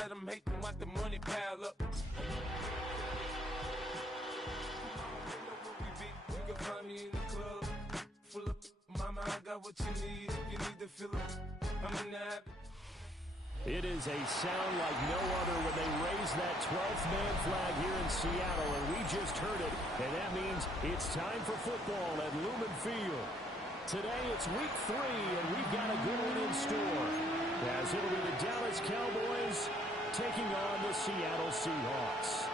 let them hate them, watch the money pile up. You can find me in the club, full of mama, I got what you need. If you need to fill up, I'm in the habit. It is a sound like no other when they raise that 12th man flag here in Seattle, and we just heard it, and that means it's time for football at Lumen Field. Today it's week 3, and we've got a good one in store, as it'll be the Dallas Cowboys taking on the Seattle Seahawks.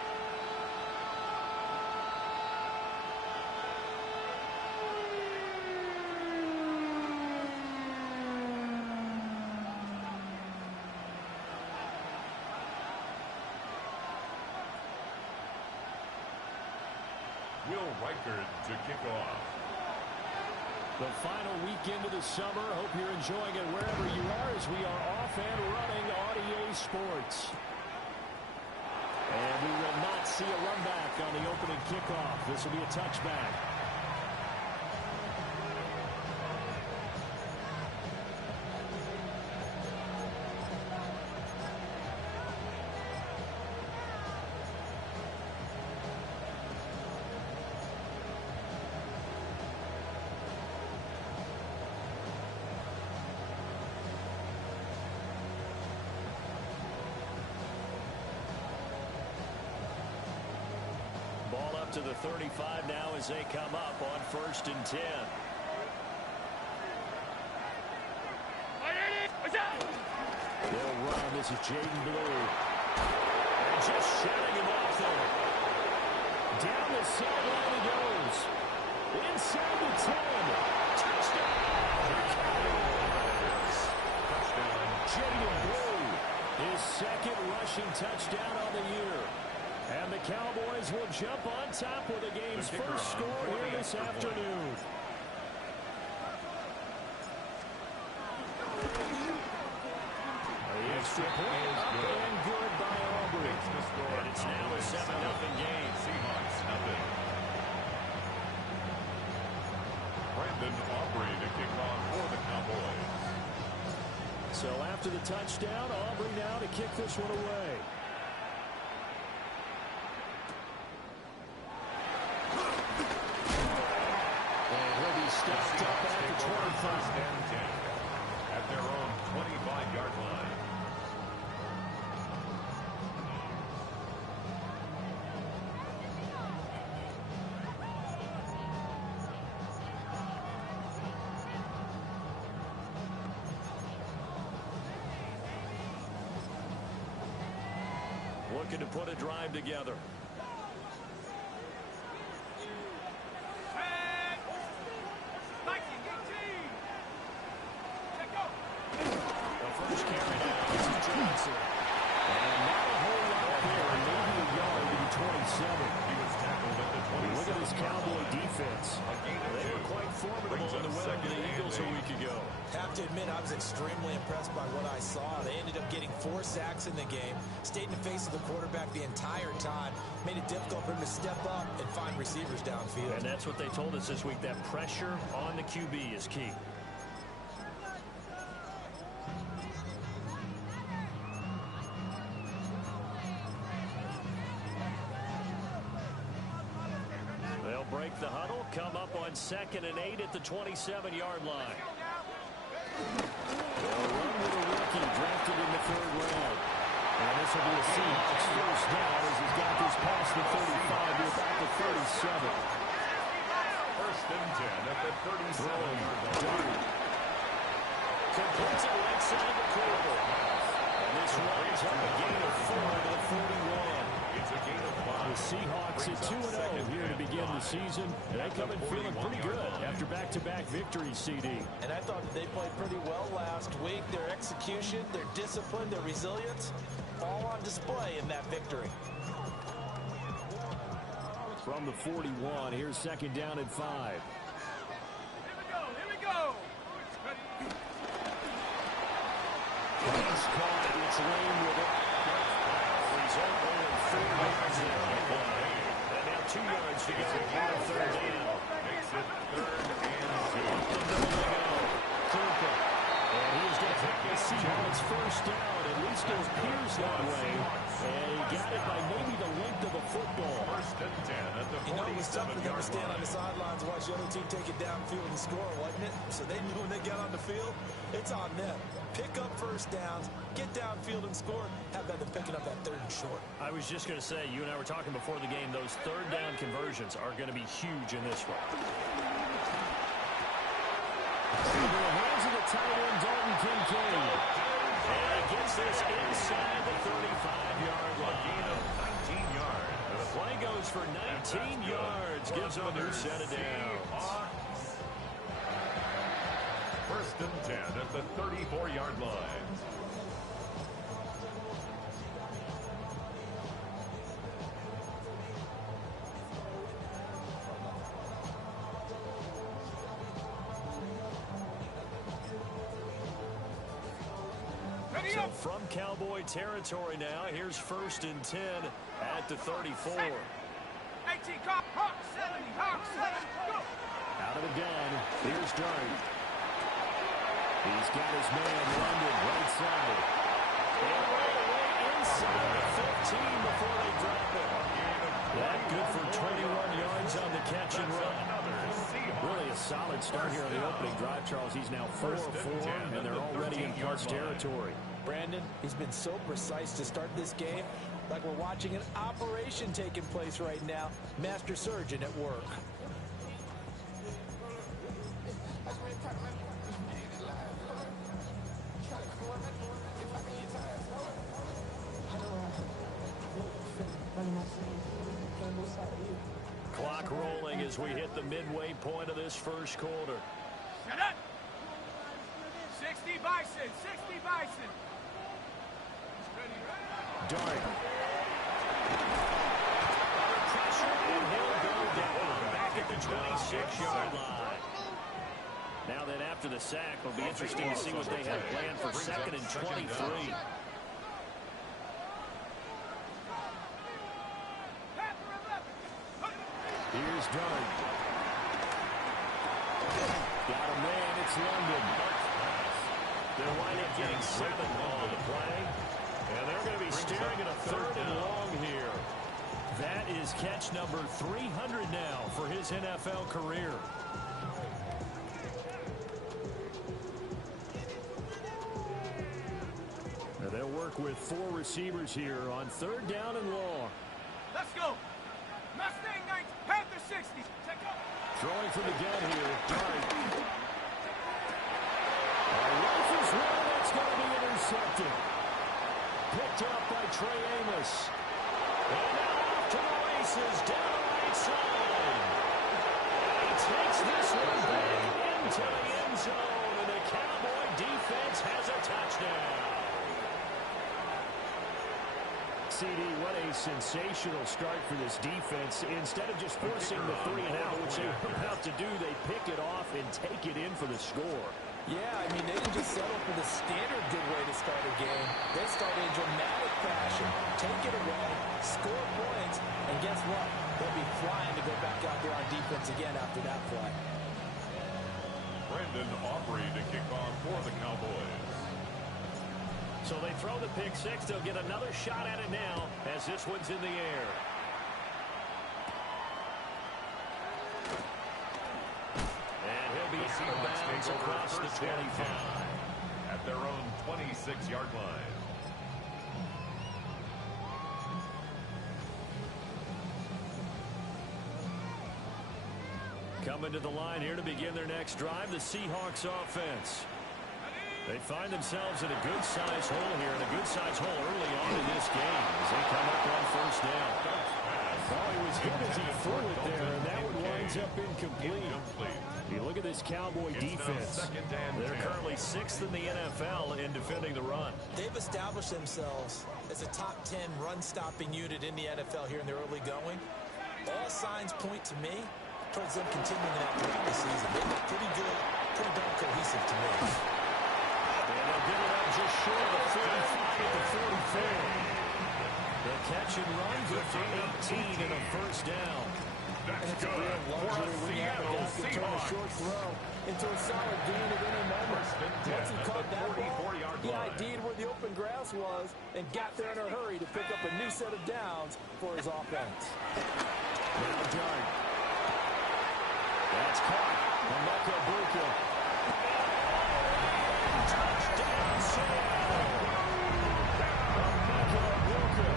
To kick off. The final weekend of the summer. Hope you're enjoying it wherever you are as we are off and running on EA Sports. And we will not see a run back on the opening kickoff. This will be a touchback. To the 35 now as they come up on 1st and 10. They'll run. This is Jaden Blue. And just shutting him off there. Down the sideline he goes. Inside the 10. Touchdown. Jaden Blue. His second rushing touchdown on the year. And the Cowboys will jump on top with the game's first score here this afternoon. The extra point up and good by Aubrey. And it's now a 7-0 game. Seahawks, nothing. Brandon Aubrey to kick off for the Cowboys. So after the touchdown, Aubrey now to kick this one away. Stopped up at the 25. And 10 at their own 25-yard line. Looking to put a drive together. Look at this Cowboy defense. They were quite formidable in the web of the Eagles a week ago. Have to admit, I was extremely impressed by what I saw. They ended up getting 4 sacks in the game, stayed in the face of the quarterback the entire time, made it difficult for him to step up and find receivers downfield. And that's what they told us this week, that pressure on the QB is key. Break the huddle, come up on 2nd and 8 at the 27-yard line. They'll run with a rookie drafted in the 3rd round. And this will be a Seahawks first down as he's got this past the 35 to about the 37. 1st and 10 at the 37-yard line. Completes it right side of the quarterback. And this runs up a gain of 4 to the 41. It's a gain of 5. The Seahawks at 2-0 here to begin the season. They come in feeling pretty good after back-to-back victories, CD. And I thought that they played pretty well last week. Their execution, their discipline, their resilience, all on display in that victory. From the 41, here's 2nd down and 5. Here we go. He's caught. It's Lane with it. He's over and 4 yards in. And now 2 yards to go on 3rd down. Makes it 3rd and 2. Up the middle they go. Cooper. And he's going to pick the Seahawks first down. At least it appears that way. And he got it by maybe the length of a football. First and 10 at the 47-yard line. You know, it was tough for them to stand on the sidelines and watch the other team take it downfield and score, wasn't it? So they knew when they got on the field, it's on them. Pick up first downs, get downfield and score. How about them picking up that third and short? I was just going to say, you and I were talking before the game, those third down conversions are going to be huge in this one. Into the hands of the tight end, Dalton Kincaid. And he gets this inside the 35-yard line. Gain of 19 yards. The play goes for 19 yards. Gives them a new set of downs. First and 10 at the 34-yard line. So from Cowboy territory now, here's first and 10 at the 34. Out of the gun, here's Dart. He's got his man London right side. And right away inside the 15 before they drop it. That good for 21 yards on the catch and run. Really a solid start here on the opening drive, Charles. He's now 4 of 4, and they're already in plus territory. Brandon, he's been so precise to start this game, like we're watching an operation taking place right now. Master surgeon at work. Clock rolling as we hit the midway point of this first quarter. Shut up! 60 Bison, 60 Bison. Dart. Under pressure, and he'll go down back at the 26-yard line. Now then, after the sack, it'll be interesting to see what they have planned for second and 23. Here's Dart. Got a man, it's London. They'll wind up getting 7 on the play. And they're going to be staring at a third and long here. That is catch number 300 now for his NFL career. Now they'll work with 4 receivers here on third down and long. Let's go. Mustang 9, Panther 60. Take off. Throwing from the gun here. Dart. Rifles one, that's going to be intercepted. Picked up by Trey Amos. And now off to the races down the right side. And he takes this one back into the end zone. And the Cowboy defense has a touchdown. CD, what a sensational start for this defense. Instead of just forcing the 3 and out, which they were about to do, they pick it off and take it in for the score. Yeah, I mean, they didn't just settle for the standard good way to start a game. They started in dramatic fashion, take it away, score points, and guess what? They'll be flying to go back out there on defense again after that play. Brandon Aubrey to kick off for the Cowboys. So they throw the pick six. They'll get another shot at it now as this one's in the air. And he'll be out of bounds across the 25. At their own 26-yard line. Coming to the line here to begin their next drive, the Seahawks offense. They find themselves in a good-sized hole here, and a good-sized hole early on in this game as they come up on first down. Oh, he was hit as he threw it there, and that one winds up incomplete. You look at this Cowboy defense. They're currently 6th in the NFL in defending the run. They've established themselves as a top 10 run-stopping unit in the NFL here in the early going. All signs point to me towards them continuing that throughout the season. They look pretty good, pretty darn cohesive to me. And they'll get it up just short of the 45 at the 44. The catch and run good for 18 and a first down. That's it's a good real for luxury a when you have a guy who can turn a Seahawks. short throw into a solid gain at any moment. First and 10 Once he at caught the that ball, 44-yard he line. ID'd where the open grass was and got there in a hurry to pick up a new set of downs for his offense. Now Dart. That's caught. Emeka Buka. Touchdown, Seattle. Emeka Buka.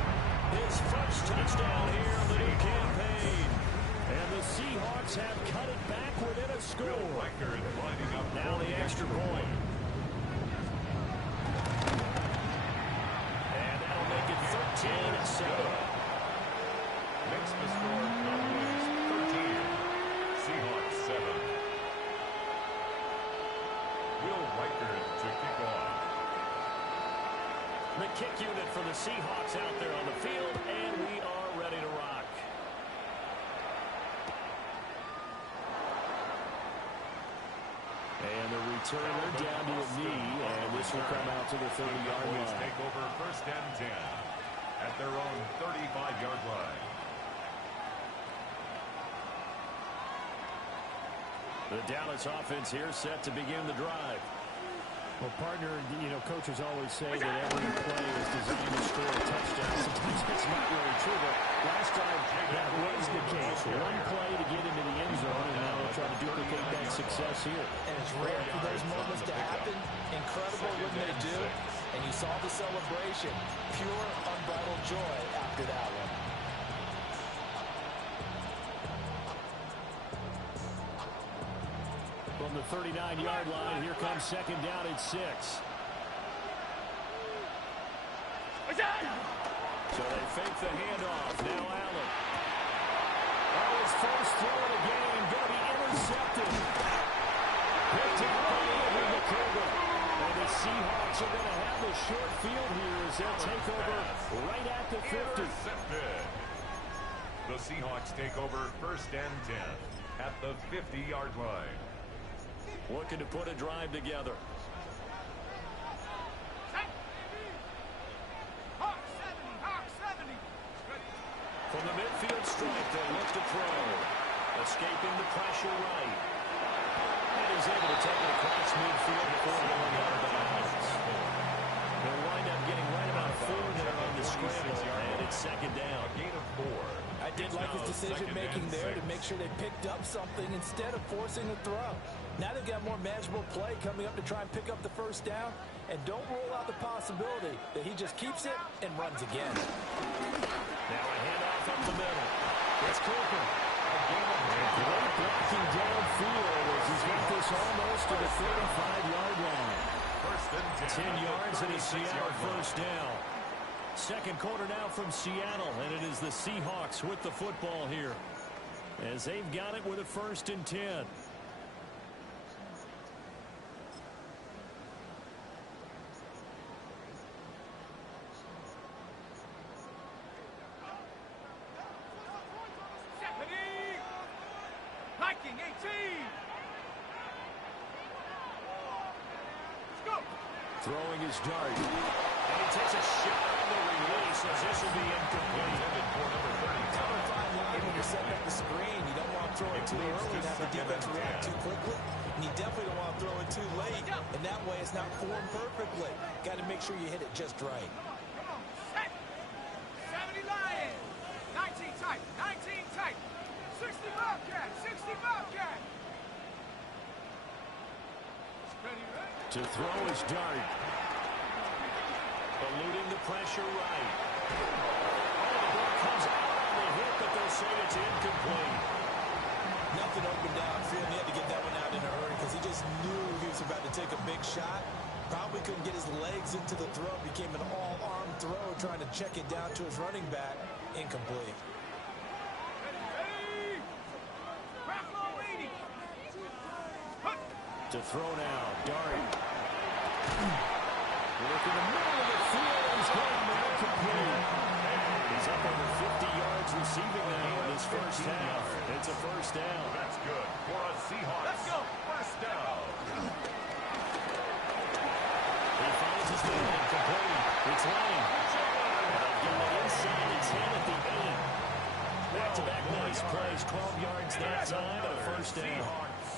His first touchdown here in the new campaign. And the Seahawks have cut it back within a score. Now the extra point. And that'll make it 13-7. Makes the score Cowboys 13. Seahawks 7. Will Riker to kick off. The kick unit for the Seahawks out there on the field, and we are ready to rock. And the returner down to a knee, and this will come out to the 30-yard Cowboys line. take over first and 10 at their own 35-yard line. The Dallas offense here set to begin the drive. Well, partner, coaches always say that every play is designed to score a touchdown. Sometimes that's not really true, but last time that was the case. One play to get into the end zone, and now they'll try to duplicate that success here. And it's rare for those moments to happen. Incredible when they do. And you saw the celebration. Pure, unbridled joy after that one. From the 39-yard line, here comes second down at 6. So they fake the handoff. Now Allen. Oh, his first throw of the game going to be intercepted. Picked up by Andrew McCoy. And the Seahawks are going to have the short field here as they'll take over right at the 50. Intercepted. The Seahawks take over first and 10 at the 50-yard line. Looking to put a drive together. From the midfield stripe, they look to throw. Escaping the pressure right. And he's able to take it across midfield before going out of bounds. They'll wind up getting right about 4 there on the scramble, and it's second down. A gain of 4. I did like his decision-making there to make sure they picked up something instead of forcing a throw. Now they've got more manageable play coming up to try and pick up the first down. And don't rule out the possibility that he just keeps it and runs again. Now a handoff up the middle. It's Cooper. Great blocking downfield as he's got this almost to the 35-yard line. First and 10 yards and a Seattle first down. Second quarter now from Seattle, and it is the Seahawks with the football here as they've got it with a first and 10. Throwing his dart. And he takes a shot on the release as this will be incomplete. Cover fine line when you're setting up the screen. You don't want to throw it too early and have the defense react too quickly. And you definitely don't want to throw it too late. And that way it's not formed perfectly. Got to make sure you hit it just right. 70 Lions. 19 tight. 19 tight. 60 Bobcat. 60 Bobcat. To throw his dart. Eluding the pressure right. Oh, the ball comes out on the hit, but they'll say it's incomplete. Nothing open downfield. He had to get that one out in a hurry because he just knew he was about to take a big shot. Probably couldn't get his legs into the throw. Became an all-arm throw trying to check it down to his running back. Incomplete. To throw now, Dart. Look in the middle of the field. He's going to incomplete. He's up over 50 yards receiving now in his first half. It's a first down. That's good for a Seahawks. Let's go. First down. He finds his man. Complete. It's Lane. Got it inside. It's in at the 8. Back-to-back nice plays, 12 yards that time, and a first down. Seahawks,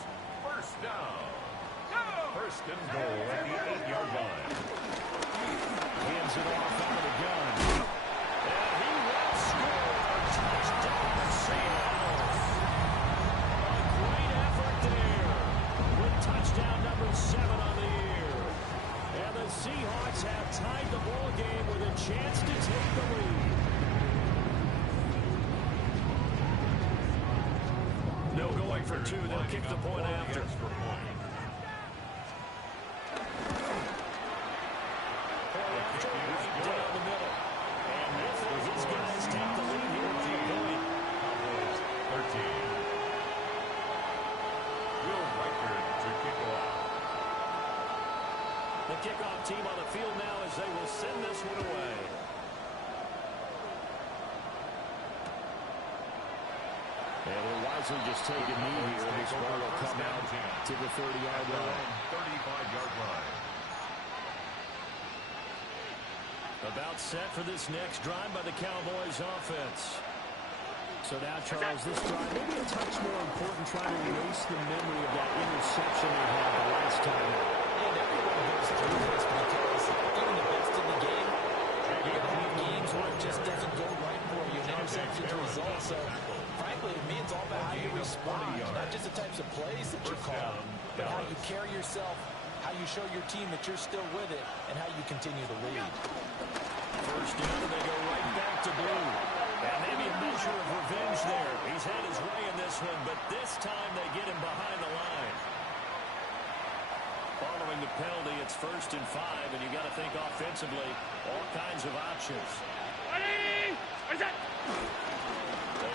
first down. First and goal at the 8-yard line. Hands it off out of the gun. And he will score. Touchdown, Seahawks. A great effort there with touchdown number 7 on the year. And the Seahawks have tied the ball game with a chance to take the lead. No going for 2. They'll kick the point after. Right down the middle. And these guys take the lead here with the point. Cowboys 13. Will Reichert to kick off. The kickoff team on the field now as they will send this one away. And will wisely just take a knee here. This ball will come out to the 30-yard line. 35-yard line. About set for this next drive by the Cowboys offense. So now, Charles, this drive maybe a touch more important, trying to erase the memory of that interception they had the last time. And everyone goes through this because even the best in the game, you're going to have games where it just doesn't go right for you. Interceptions result. So, frankly, to me, it's all about how you respond. Not just the types of plays that you call, but how you carry yourself, how you show your team that you're still with it, and how you continue to lead. First down, and they go right back to Blue. And maybe a measure of revenge there. He's had his way in this one, but this time they get him behind the line. Following the penalty, it's 1st and 5, and you got to think offensively, all kinds of options. They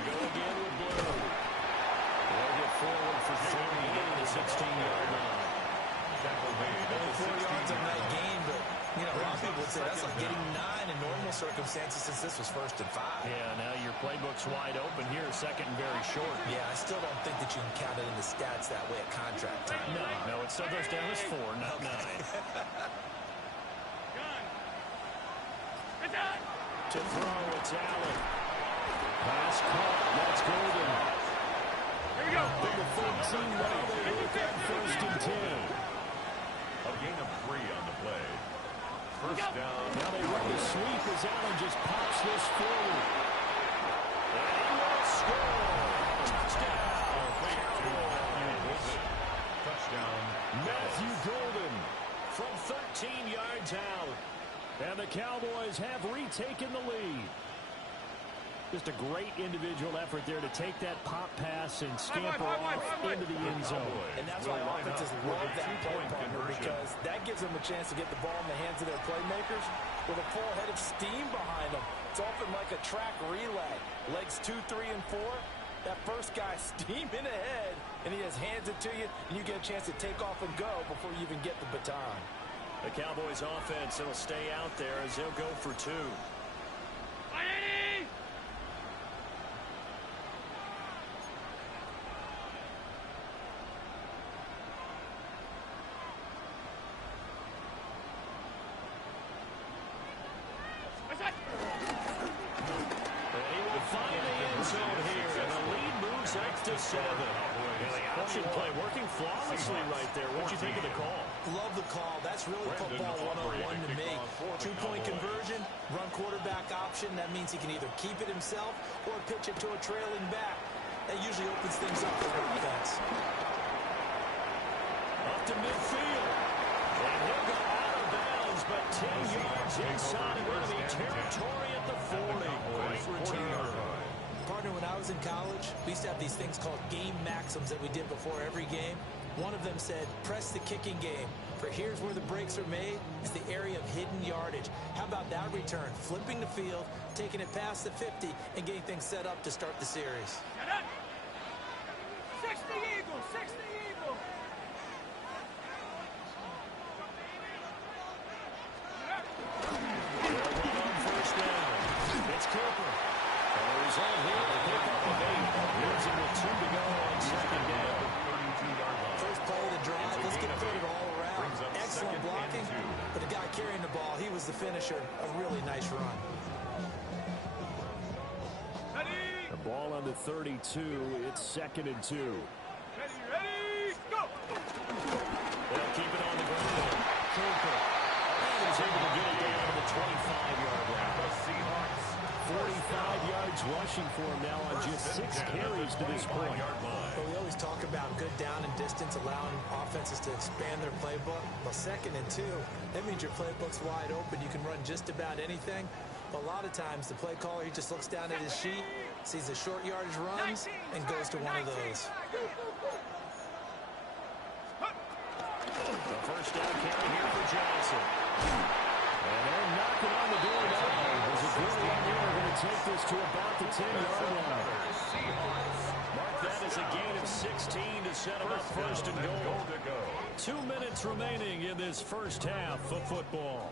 go again with Blue. They'll get forward for 30 at the 16-yard line. Only 4 yards on that game, but you know, a lot of people would say that's like getting 9 in normal circumstances since this was 1st and 5. Yeah, now your playbook's wide open here, 2nd and very short. Yeah, I still don't think that you can count it in the stats that way at contract time. No, it still goes down as 4, not 9. To throw, it's Allen. Pass caught, that's Golden. Here we go. Big 13 now, they look at 1st and 10. A gain of 3 on the play. First down. Now they run the sweep as Allen just pops this forward. And he will score. Touchdown. Touchdown. Matthew Golden from 13 yards out. And the Cowboys have retaken the lead. Just a great individual effort there to take that pop pass and scamper off into the end zone. And that's why offenses love that play partner, because that gives them a chance to get the ball in the hands of their playmakers with a full head of steam behind them. It's often like a track relay. Legs 2, 3, and 4. That first guy steaming ahead, and he just hands it to you, and you get a chance to take off and go before you even get the baton. The Cowboys offense, it'll stay out there as they'll go for 2. To 7. And the option play working flawlessly right there. What do you think of the call? Love the call. That's really football 101 to me. 2-point conversion, run quarterback option. That means he can either keep it himself or pitch it to a trailing back. That usually opens things up for the offense. Up to midfield. And he'll go out of bounds, but 10 yards inside of enemy territory at the 40. Great return. Partner, when I was in college, we used to have these things called game maxims that we did before every game. One of them said, press the kicking game, for here's where the breaks are made. It's the area of hidden yardage. How about that return? Flipping the field, taking it past the 50, and getting things set up to start the series. 60 Eagles, 60 Eagles. First down. It's Cooper. And the result here, the pickup of 8. Leaves him with 2 to go on 2nd down. First play of the drive. Let's get it all around. Excellent blocking, but the guy carrying the ball, he was the finisher. A really nice run. A Ball on the 32. It's 2nd and 2. Ready, go! They'll keep it on the ground. Cooper. And he's able to get it down to the 25-yard line. The Seahawks 45 yards rushing for him now on just 6 carries to this point. But we always talk about good down and distance, allowing offenses to expand their playbook. Well, 2nd and 2, that means your playbook's wide open. You can run just about anything. But a lot of times, the play caller, he just looks down at his sheet, sees the short yardage runs, and goes to one of those. The first down carry here for Johnson. And they're knocking on the door now. There's a good one here. They're going to take this to about the 10-yard line. Mark that as a gain of 16 to set them up 1st and goal. 2 minutes remaining in this first half of football.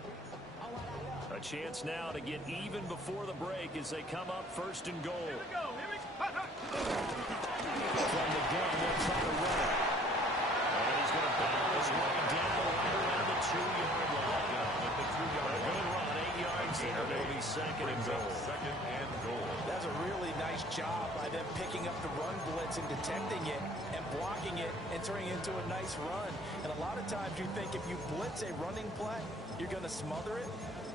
A chance now to get even before the break as they come up 1st and goal. From the gun, they'll try to run it. And he's going to battle his way down right around the 2-yard line. A good run, 8 yards there. It'll be 2nd and goal. 2nd and goal. That's a really nice job by them picking up the run blitz and detecting it and blocking it and turning it into a nice run. And a lot of times you think if you blitz a running play, you're going to smother it.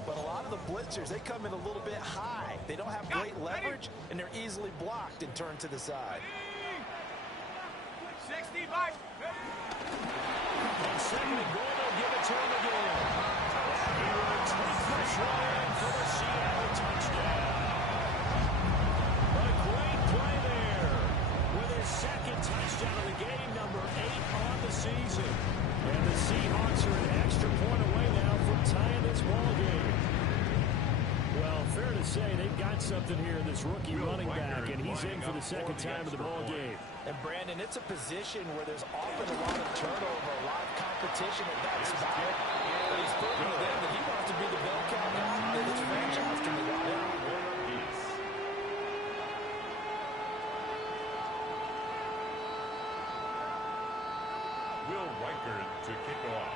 But a lot of the blitzers, they come in a little bit high. They don't have great leverage, and they're easily blocked and turned to the side. 65. On 2nd and goal, they'll give it to him again. He will take this one for the Seattle touchdown. A great play there with his 2nd touchdown of the game, number 8 on the season. And the Seahawks are an extra point away now from tying this ball game. Well, fair to say they've got something here, this rookie running back, and he's in for the 2nd time of the ball game. And, Brandon, it's a position where there's often a lot of turnover, a lot of competition at that spot. But he's proving to them that he wants to be the bell cow guy that this franchise can rely on. Will Reichert to kick off.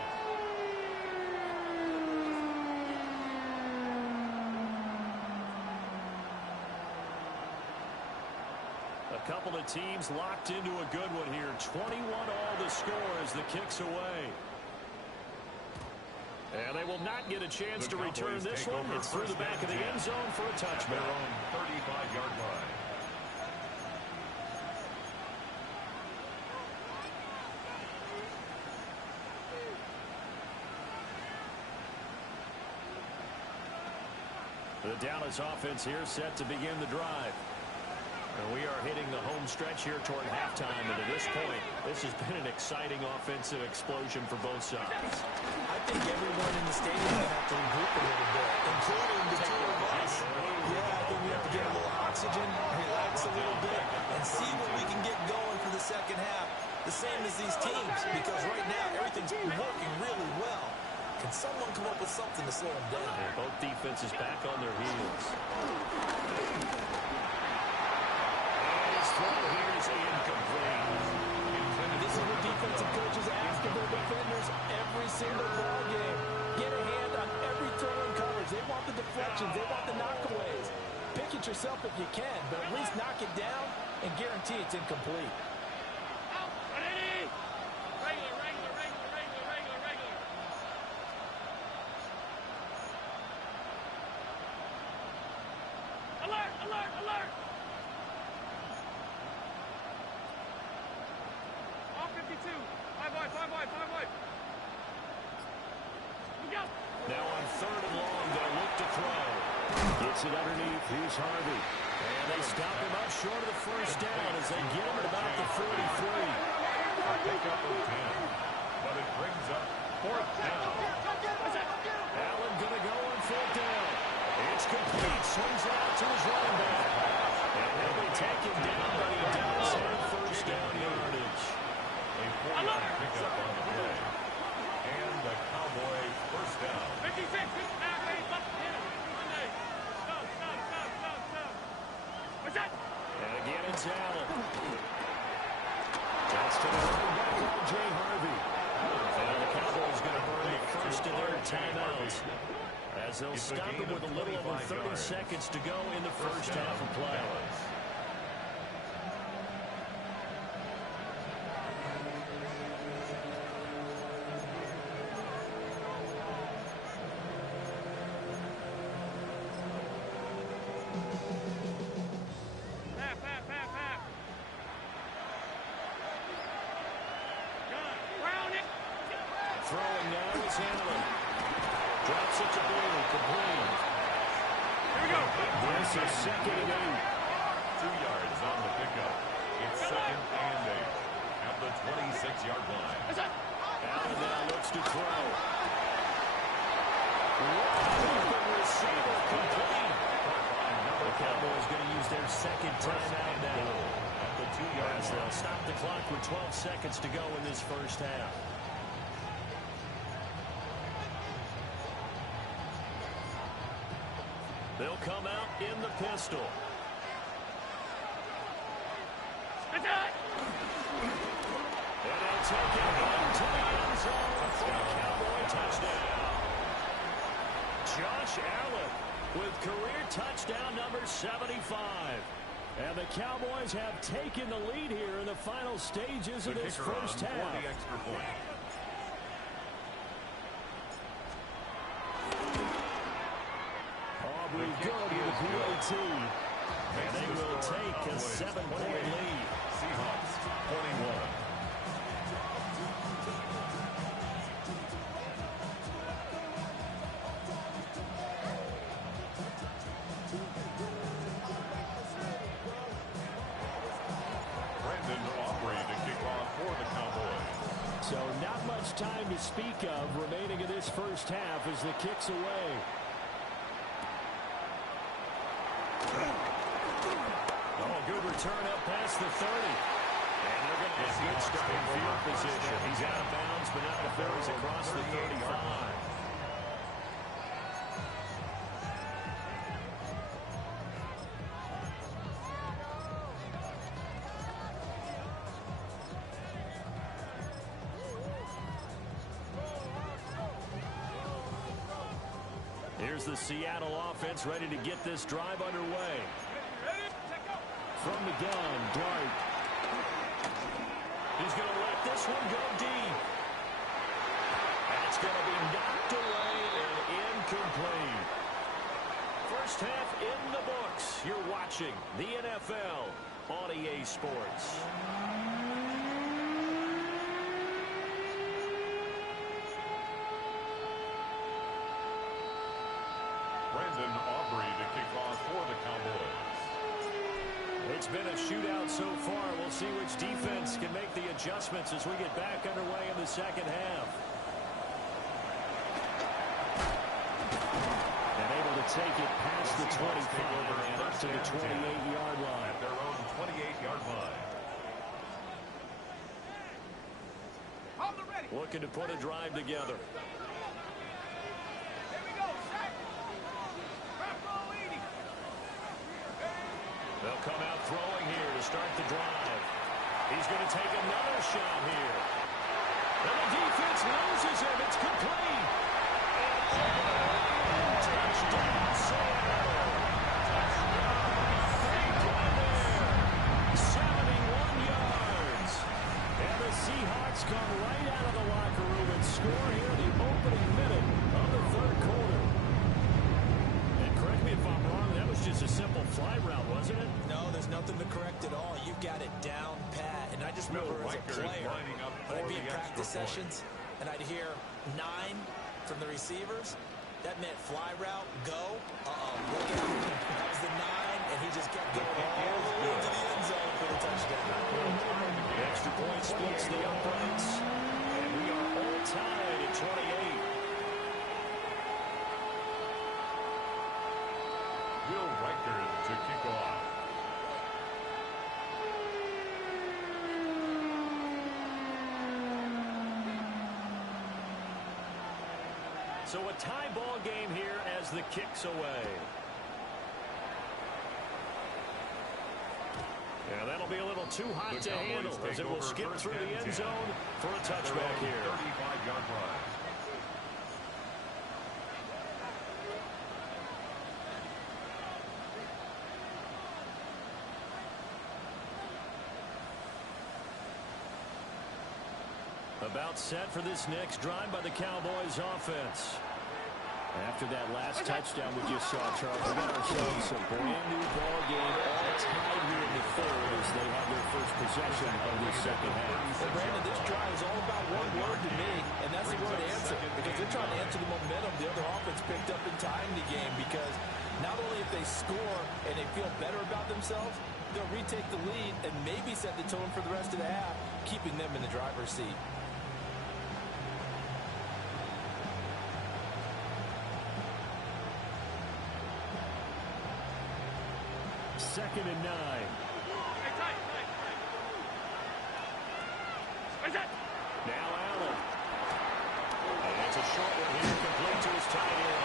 A couple of teams locked into a good one here. 21 all the score as the kick's away. And they will not get a chance to return this one. It's through the back of the end zone for a touchback. Their own 35-yard line. The Dallas offense here set to begin the drive. And we are hitting the home stretch here toward halftime. And at this point, this has been an exciting offensive explosion for both sides. I think everyone in the stadium is going to have to regroup a little bit, including the two of us. Yeah, I think we have to get a little oxygen, relax a little bit, and see what we can get going for the 2nd half. The same as these teams, because right now everything's working really well. Can someone come up with something to slow them down? And both defenses back on their heels. Throw here is incomplete. This is what defensive coaches ask of their defenders every single ball game. Get a hand on every throw and coverage. They want the deflections. They want the knockaways. Pick it yourself if you can, but at least knock it down and guarantee it's incomplete. Ready? Regular. Alert. All 52. 5 wide. Look out. Now on 3rd and long, they'll look to throw. Gets it underneath. Here's Harvey. And they stop him up short of the first down as they get him at about the 43. A pickup of 10. But it brings up 4th down. Allen going to go on 4th down. It's complete. Swings it out to his running back. And he'll be taken down, but he does have 1st down yardage. A 4-yard pickup on the play. And the Cowboys 1st down. 56. What's that? And again, it's Allen. That's to the running back, R.J. Harvey. And the Cowboys going to burn the first of their timeouts as they'll stop him with a little over 30 seconds to go in the first half of play. throwing now is Hamlin. Drops it to Bill, complete. Here we go. This is 2nd and 8. 2 yards on the pickup. It's 2nd and 8 at the 26-yard line. Allen now looks to throw. Open receiver complete. The Cowboys going to use their 2nd timeout now. At the 2-yard line. They'll stop the clock with 12 seconds to go in this first half. They'll come out in the pistol. And they'll take it into the end zone for a Cowboy touchdown. Josh Allen with career touchdown number 75. And the Cowboys have taken the lead here in the final stages of this first half. The extra point. Aubrey good with the PAT. And they will take a 7-point lead. Seahawks 21. So not much time to speak of remaining in this first half as the kick's away. Oh, good return up past the 30. And they're going to have good starting field position. He's out of bounds, but now defends across the 35. Here's the Seattle offense ready to get this drive underway. From the gun, Dart. He's going to let this one go deep. That's going to be knocked away and incomplete. First half in the books. You're watching the NFL on EA Sports. To kick off for the Cowboys. It's been a shootout so far. We'll see which defense can make the adjustments as we get back underway in the second half. And able to take it past the 25 and up to the 28-yard line. At their own 28-yard line. Looking to put a drive together. They'll come out throwing here to start the drive. He's going to take another shot here. And the defense loses him. It's complete. And touchdown, Seattle. Touchdown. 71 yards. And the Seahawks come right out of the locker room and score here in the opening minute of the third quarter. And correct me if I'm wrong, that was just a simple fly route, wasn't it? No, there's nothing to correct at all. You've got it down pat. And I just remember as a player, when I'd be in practice sessions, and I'd hear 9 from the receivers, that meant fly route, go. Look out. That was the 9, and he just kept going all the way to the end zone for the touchdown. The extra point splits the uprights, and we are all tied at 28. Will Reichard to kick off. So a tie ball game here as the kick's away. Yeah, that'll be a little too hot to handle as it will skip through the end zone for a touchback here. 35-yard line. About set for this next drive by the Cowboys offense. After that last touchdown we just saw, Charles, we got ourselves a brand-new ball game, all tied here in the third as they have their first possession of this second half. Well, Brandon, this drive is all about one word to me, and that's the word answer, because they're trying to answer the momentum the other offense picked up in tying the game, because not only if they score and they feel better about themselves, they'll retake the lead and maybe set the tone for the rest of the half, keeping them in the driver's seat. Second and 9. Now Allen. And it's a short one here, complete to his tight end.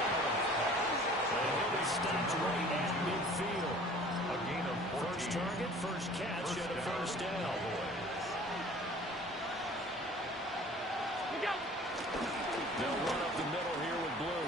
And he'll be stopped right at midfield. A gain of 14. First target, first catch, and a first down. They'll run up the middle here with Blue.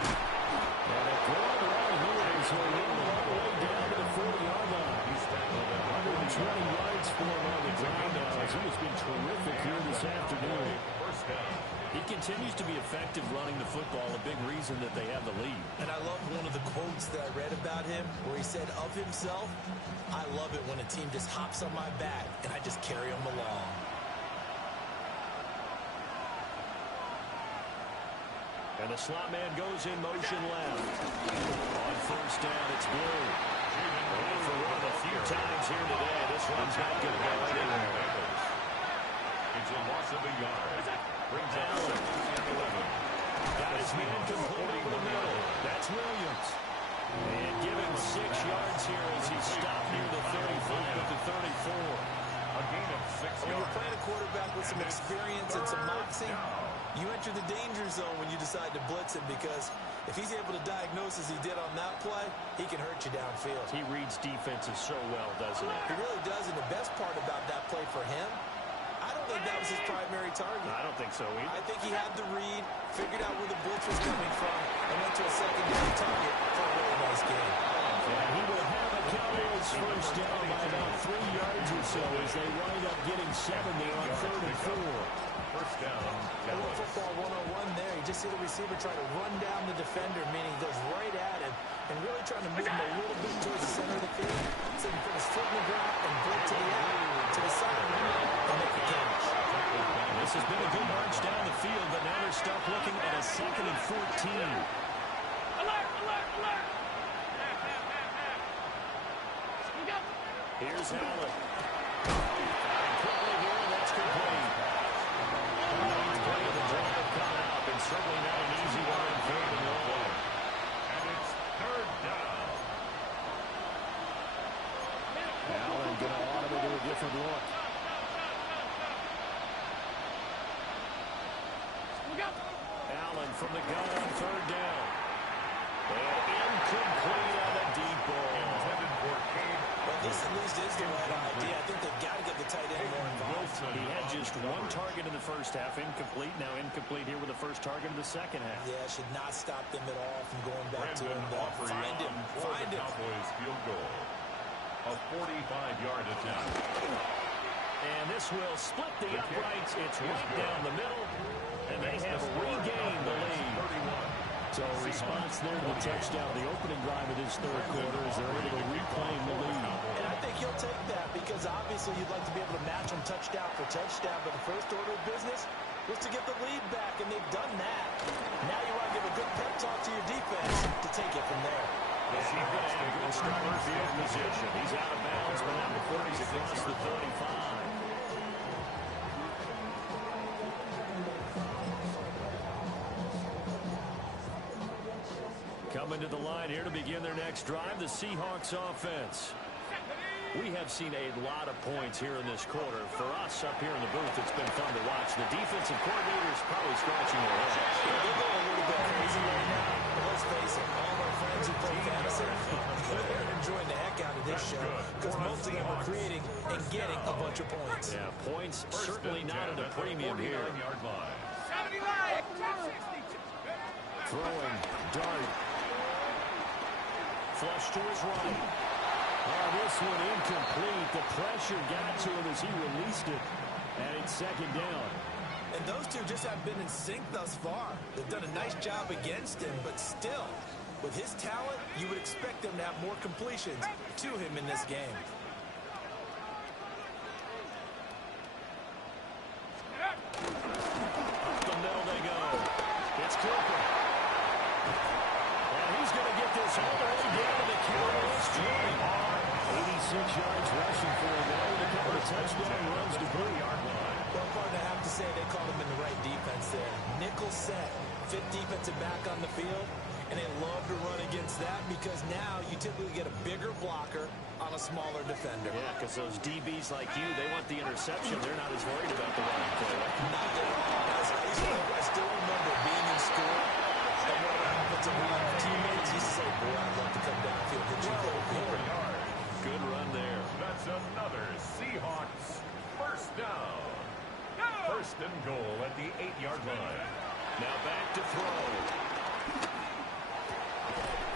And a good run here as he'll run all the way down to the 40-yard line. He's tackled at 120 yards for him on the ground now as he has been terrific here this afternoon. First down. He continues to be effective running the football, a big reason that they have the lead. And I love one of the quotes that I read about him where he said of himself, "I love it when a team just hops on my back and I just carry them along." And the slot man goes in motion left. On first down, it's Blue. And for one a few times here today, this one's not going to go anywhere. It's a loss of a yard. Brings up Allen. 11. Got his man complete over the middle. That's Williams. And give him 6 yards here as he's stopped near the 35 at the 34. A gain of 6 When you're yards. playing a quarterback with some experience and some moxie, you enter the danger zone when you decide to blitz him, because if he's able to diagnose as he did on that play, he can hurt you downfield. He reads defenses so well, doesn't he? He really does, and the best part about that play for him, I don't think that was his primary target. I don't think so either. I think he had the read, figured out where the blitz was coming from, and went to a secondary target for a really nice game. And he will have a Cowboys first down by about 3 yards or so as they wind up getting 7 there on 3rd and 4. First down. A little football 101 there. You just see the receiver try to run down the defender, meaning he goes right at him and really trying to move him a little bit towards the center of the field so he can put his foot in the ground and blitz to the side and make a catch. This has been a good march down the field, but now they're stuck looking at a 2nd and 14. Here's Allen. And quickly here, and that's complete. Ninth play of the drive coming up, and certainly not an easy one on 3rd and 1. And it's 3rd down. Allen going to auto to a different look. Allen from the gun on 3rd down. And incomplete on a deep ball. Intended for Cade. Well, this at least is the right idea. I think they've got to get the tight end more involved. He had just 1 target in the first half, incomplete. Now incomplete here with the first target in the second half. Yeah, should not stop them at all from going back to Brandon him. Aubrey Find him. on for Find the him. Cowboys field goal. A 45-yard attempt. And this will split the uprights. It's right down the middle. And they have regained the lead. 31. So a response there to the touchdown, the opening drive of this third quarter, as they're able to reclaim the lead. And I think he'll take that, because obviously you'd like to be able to match him touchdown for touchdown, but the first order of business was to get the lead back, and they've done that. Now you want to give a good pep talk to your defense to take it from there. The Seahawks take good starting field position. He's out of bounds, but not before he's across the 35. Coming to the line here to begin their next drive, the Seahawks offense. We have seen a lot of points here in this quarter. For us up here in the booth, it's been fun to watch. The defensive coordinator's probably scratching their heads. They're going a little bit crazy right now, but let's face it, all of our friends who play fantasy, they're enjoying the heck out of this show, because most of them are creating and getting a bunch of points. Yeah, points certainly not at a premium here. 49-yard line. 79, 60. Throwing, dart. Flush to his right. Oh, this one incomplete. The pressure got to him as he released it. And it's 2nd down. And And those two just haven't been in sync thus far. They've done a nice job against him, but still, with his talent, you would expect them to have more completions to him in this game. Up the middle they go. It's Cooper. And he's going to get this all the way down to the Cowboys 20. 86 yards rushing for him. Now with a couple of touchdown runs to boot. Well, partner, I have to say they called him in the right defense there. Nickel set, fit defensive back on the field, and they love to run against that because now you typically get a bigger blocker on a smaller defender. Yeah, because those DBs like you, they want the interception. They're not as worried about the running play. Not at all. I still remember being in school, and one of our offensive line teammates used to say, boy, I'd love to come downfield and hit you for a yard. Good run there. That's another Seahawks first down. First and goal at the 8-yard line. Now back to throw.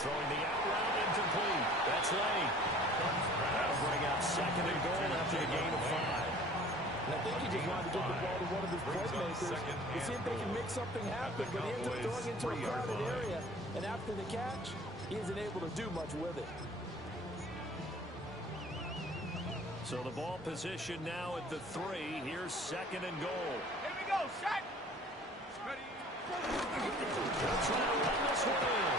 Throwing the out route incomplete. That's late. That'll bring out second and goal after the gain of 5. And I think he just wanted to get the ball to one of his playmakers to see if they can make something happen. But he ends up throwing into a crowded area. And after the catch, he isn't able to do much with it. So the ball position now at the 3. Here's second and goal. Here we go, set. Ready. They'll try to run this one in.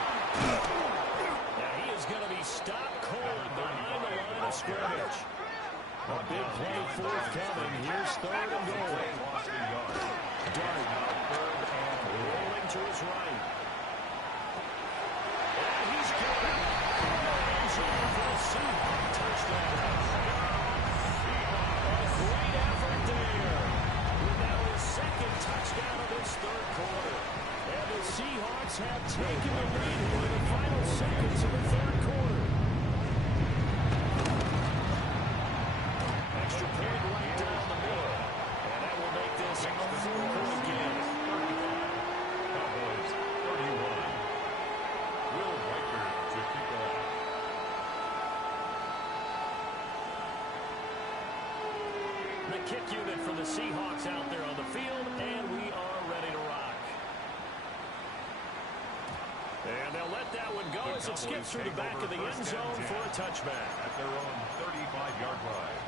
Now he is going to be stopped cold behind the line of scrimmage. A big play forthcoming. Here's third and goal. Dart rolling to his right. And he's got it. For a Seahawks touchdown. Great effort there. With now his second touchdown of this third quarter. And the Seahawks have taken the lead in the final seconds of the third quarter. Extra point right down the middle. And that will make this a 4-point game. Cowboys 31. Will Riker to kick off. The kick unit for the Seahawks out there on the field, and we are ready to rock. And they'll let that one go as it skips through the back of the end zone for a touchback. At their own 35-yard line.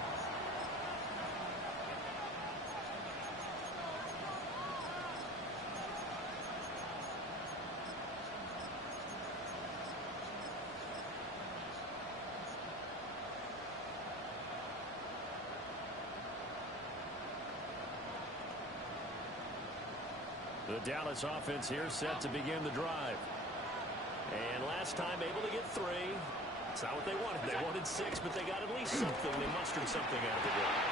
The Dallas offense here set to begin the drive. And last time able to get 3. It's not what they wanted. They wanted 6, but they got at least something. They mustered something out of the drive.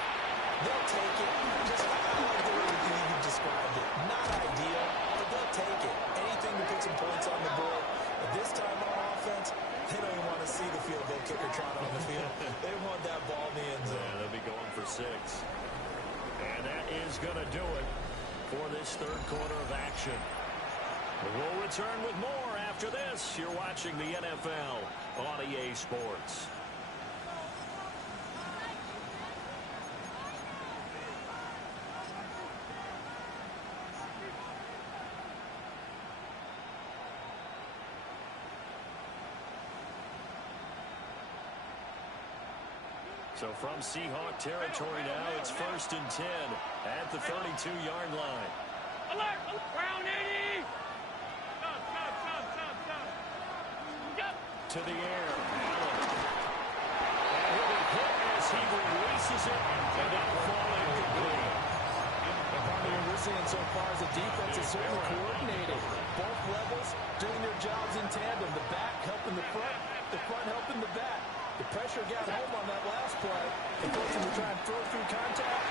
They'll take it. Just like the way you described it. Not ideal, but they'll take it. Anything to put some points on the board. But this time on offense, they don't even want to see the field goal kicker trot on the field. They want that ball in the end zone. Yeah, they'll be going for 6. And that is going to do it for this third quarter of action. We'll return with more after this. You're watching the NFL on EA Sports. So from Seahawk territory now, it's 1st and 10 at the 32-yard line. Alert! Ground 80! To the air. Allen. And he'll be hit as he releases it, and that'll fall incomplete. We're seeing so far as the defense is certainly coordinated. Both levels doing their jobs in tandem. The back helping the front helping the back. The pressure got home on that last play. And forcing to try and throw through contact.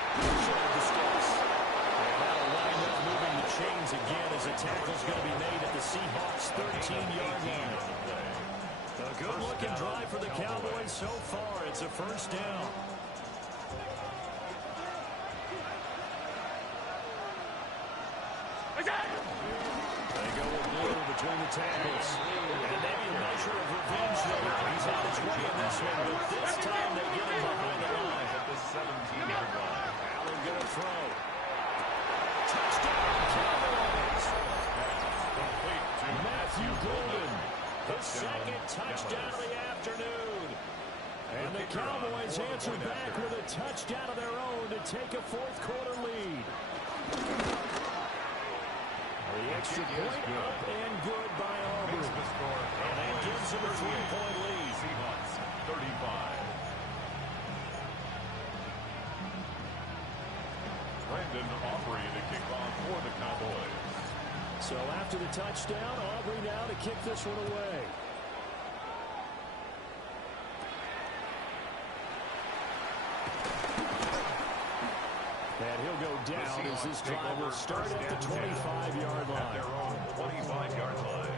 Short of the steps. And that'll wind up moving the chains again as a tackle's going to be made at the Seahawks' 13-yard line. A good-looking drive for the Cowboys so far. It's a first down. They go with blue between the tackles. And maybe a measure of revenge there. He's on his way in this one, but this time they get him behind the line. At the 17-yard line. Allen going to throw. Touchdown. touchdown, Cowboys. Matthew Golden, his second touchdown of the afternoon. And the Cowboys answer back with a touchdown of their own to take a fourth quarter lead. The extra point up and good by Auburn. And that gives them a 3-point lead. Seahawks 35. Brandon Aubrey to kick off for the Cowboys. So after the touchdown, Aubrey now to kick this one away. And he'll go down as this drive will start at the 25-yard line. At their own 25-yard line.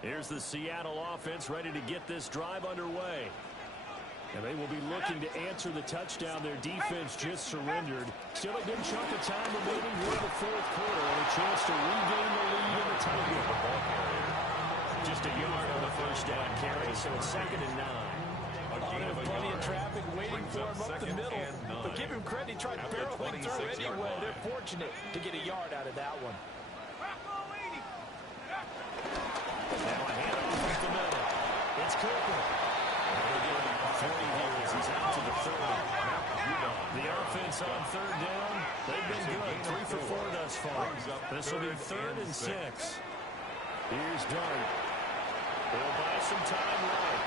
Here's the Seattle offense ready to get this drive underway. And they will be looking to answer the touchdown their defense just surrendered. Still a good chunk of time remaining here in the fourth quarter and a chance to regain the lead in the title. Just a yard on the first down carry, so it's 2nd and 9. There's plenty of traffic waiting for him up the middle. But give him credit, he tried barreling through anyway. They're fortunate to get a yard out of that one. Now a handoff up the middle. It's Cooper. He's out to the 30. The offense on 3rd down, they've been good. 3 for 4 thus far. This will be 3rd and 6. Here's Dart. They'll buy some time right.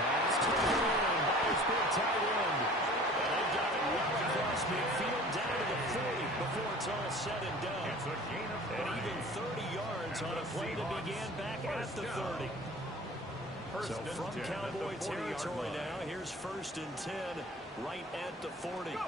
Pass to the end by his big tight end. And they've got it well across midfield down to the 40 before it's all said and done. And even 30 yards on a play that began back at the 30. So from Cowboy territory now, here's 1st and 10 right at the 40. They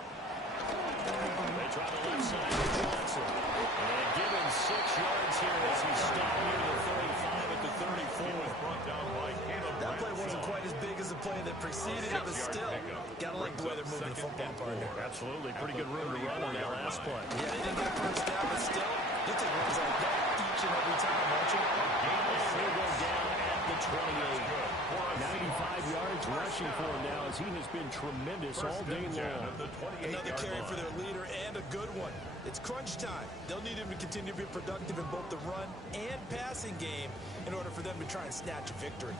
try the left side to Johnson. And give him 6 yards here as he stopped near the 35 at the 34. That play wasn't quite as big as the play that preceded it, but still, gotta like the way they're moving the football, partner. Absolutely. Pretty good room to run on that last play. Yeah, they didn't get first down, but still, you take runs like that each and every time, don't you? He'll go down at the 28. 95 yards rushing for him now as he has been tremendous all day long. Another carry for their leader and a good one. It's crunch time. They'll need him to continue to be productive in both the run and passing game in order for them to try and snatch a victory.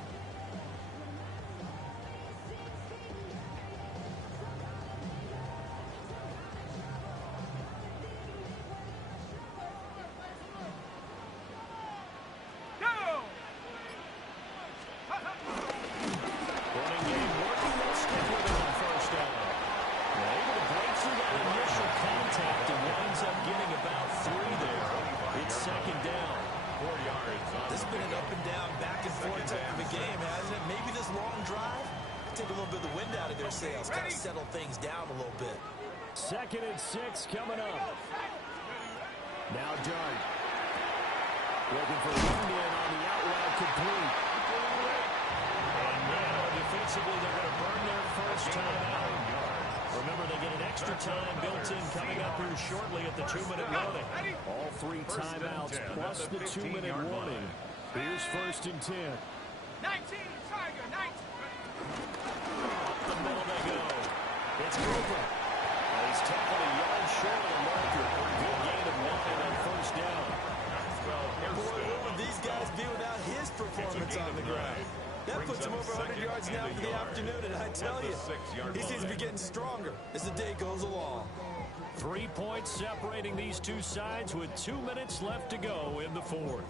Kind of settle things down a little bit. 2nd and 6 coming up. Now Dart. Looking for London on the out route complete. And now defensively they're going to burn their first time out. Remember, they get an extra time built in coming up here shortly at the 2-minute warning. All 3 timeouts plus the 2-minute warning. Here's 1st and 10. 19, Tiger, 19. The middle they go. It's Cooper. He's tackled a yard short of the marker. Good gain of 9 on 1st down. Boy, what would these guys be without his performance on the ground? That puts him over 100 yards now for the afternoon, and I tell you, he seems to be getting stronger as the day goes along. 3 points separating these two sides with 2 minutes left to go in the 4th.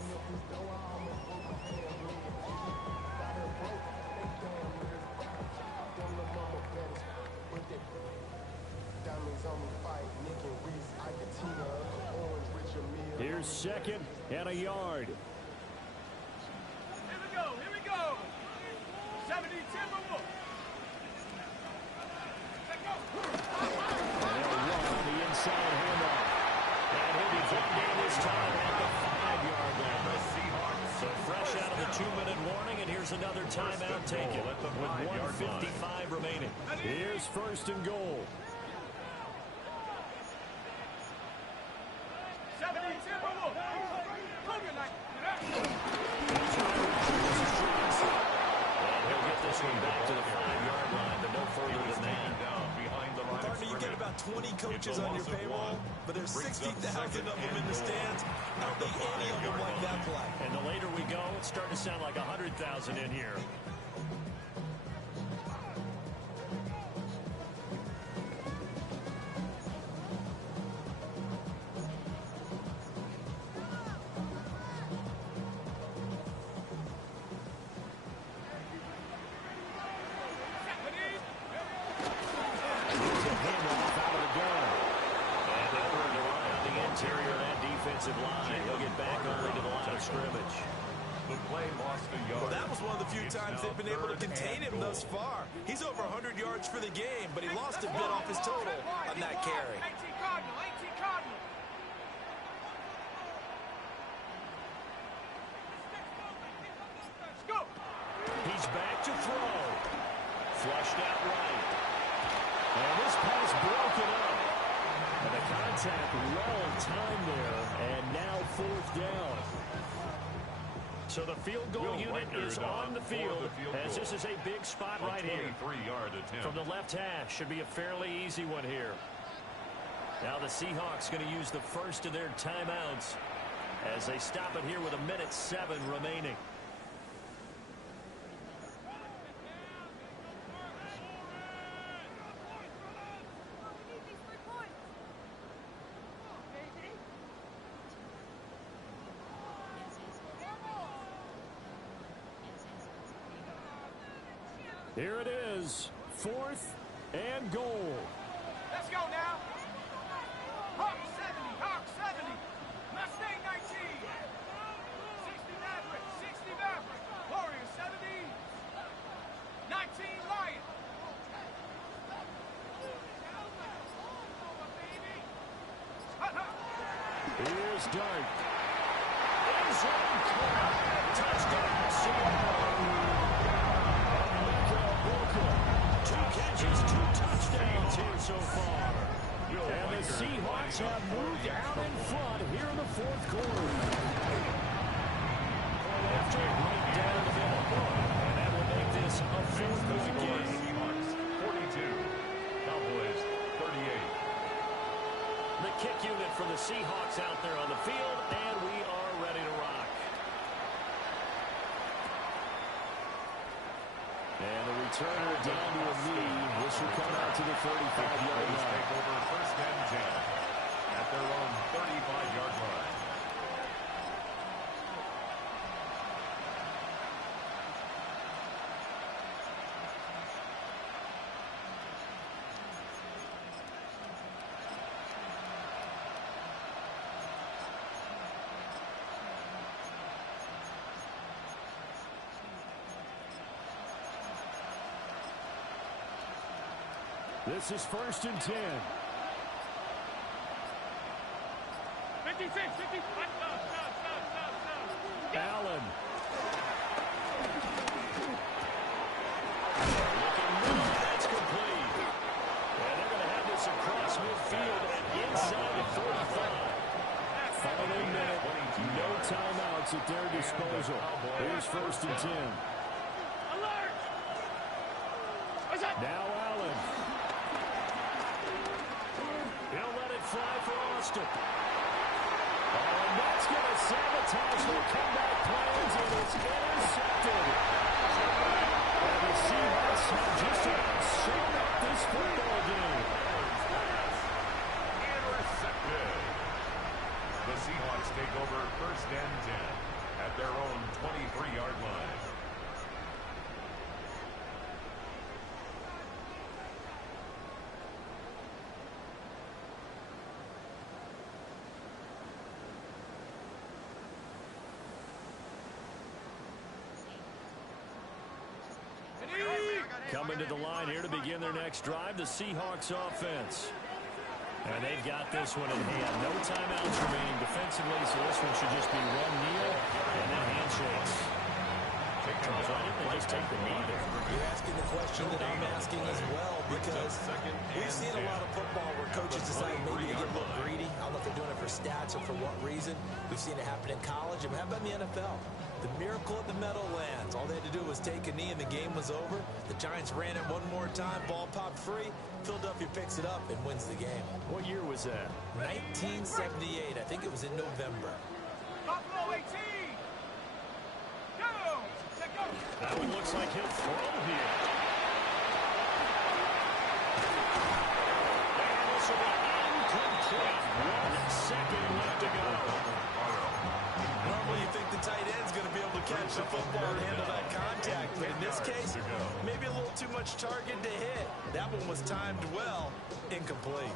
Here's 2nd and a yard. Here we go, here we go. 70 Timberwolves. Let's go. And they'll run on the inside handoff. And he'll be brought down this time at the 5-yard line. So fresh out of the 2-minute warning, and here's another timeout taken with 1:55 remaining. Here's 1st and goal. 70 this one back to the 5-yard line, but no further than that. Partner, you get about 20 coaches on your payroll, but there's 60,000 of them in the stands. I don't think any of them like that play. And the later we go, it's starting to sound like 100,000 in here. Line. He'll get back only to the line of scrimmage. The play lost a yard. Well, that was one of the few times they've been able to contain him thus far. He's over 100 yards for the game, but he lost a bit off his total on that carry. 18 Cardinal, 18 Cardinal. Let's go. He's back to throw. Flushed out right. And this pass broken up. And the contact well timed there, and now 4th down. So the field goal unit is on the field, as this is a big spot right here. From the left hash, should be a fairly easy one here. Now the Seahawks going to use the first of their timeouts as they stop it here with 1:07 remaining. Here it is, 4th and goal. Let's go now. Hawk 70, Hawk 70. Mustang 19. 60 Maverick, 60 Maverick. Warrior 70. 19 Lion. Here's Dart. End zone caught. Touchdown, Seattle. 2 catches, 2 touchdowns here so far. And the Seahawks have moved out in front here in the 4th quarter. After right down the middle. And that will make this a 4th-point game. Seahawks 42, Cowboys 38. The kick unit for the Seahawks out there on the field, and we are ready to rock. And the returner down to a knee. This will come out to the 35-yard line. Take over 1st and 10 at their own 35-yard line. This is 1st and 10. 56, 50. Allen. Looking middle, that's complete. And they're going to have this across midfield and inside the 45. Final minute, no timeouts at their disposal. Here's 1st and 10. Alert! Now Allen. He'll let it fly for Austin. And that's going to sabotage their comeback plans, and it's intercepted. And the Seahawks have just about sewn up this football game. Intercepted. The Seahawks take over 1st and 10 at their own 23-yard line. Coming to the line here to begin their next drive, the Seahawks offense. And they've got this one in hand. No timeouts remaining defensively, so this one should just be one kneel and then handshakes. Why didn't they just take the knee there? You're asking the question that I'm asking as well, because we've seen a lot of football where coaches decide maybe to get a little greedy. I don't know if they're doing it for stats or for what reason. We've seen it happen in college. And how about in the NFL? The miracle of the Meadowlands. All they had to do was take a knee and the game was over. The Giants ran it one more time. Ball popped free. Philadelphia picks it up and wins the game. What year was that? 1978. I think it was in November. Buffalo 18. Go. Let go. That one looks like he'll throw here. And this will be incomplete. 1 second left to go. Normally you think the tight end's going to be able to catch the football and handle that contact, but in this case, maybe a little too much target to hit. That one was timed well, incomplete.